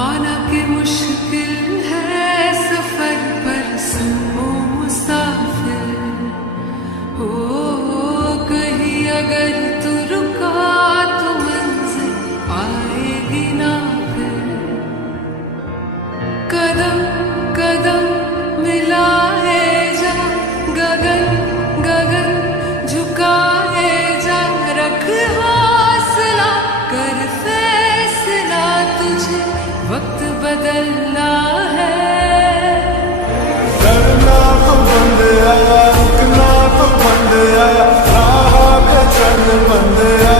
माना कि मुश्किल है सफर पर सुनो मुसाफिर हो, कहीं अगर तू रुका तो मंजिल आएगी ना फिर। कदम कदम मिलाए जा, गगन गगन झुकाए जा, रख हौसला कर फैसला, तुझे वक्त बदलना है। डरना तो बंद आया, रुकना तो बंद आया, राह पे चल बंद आया।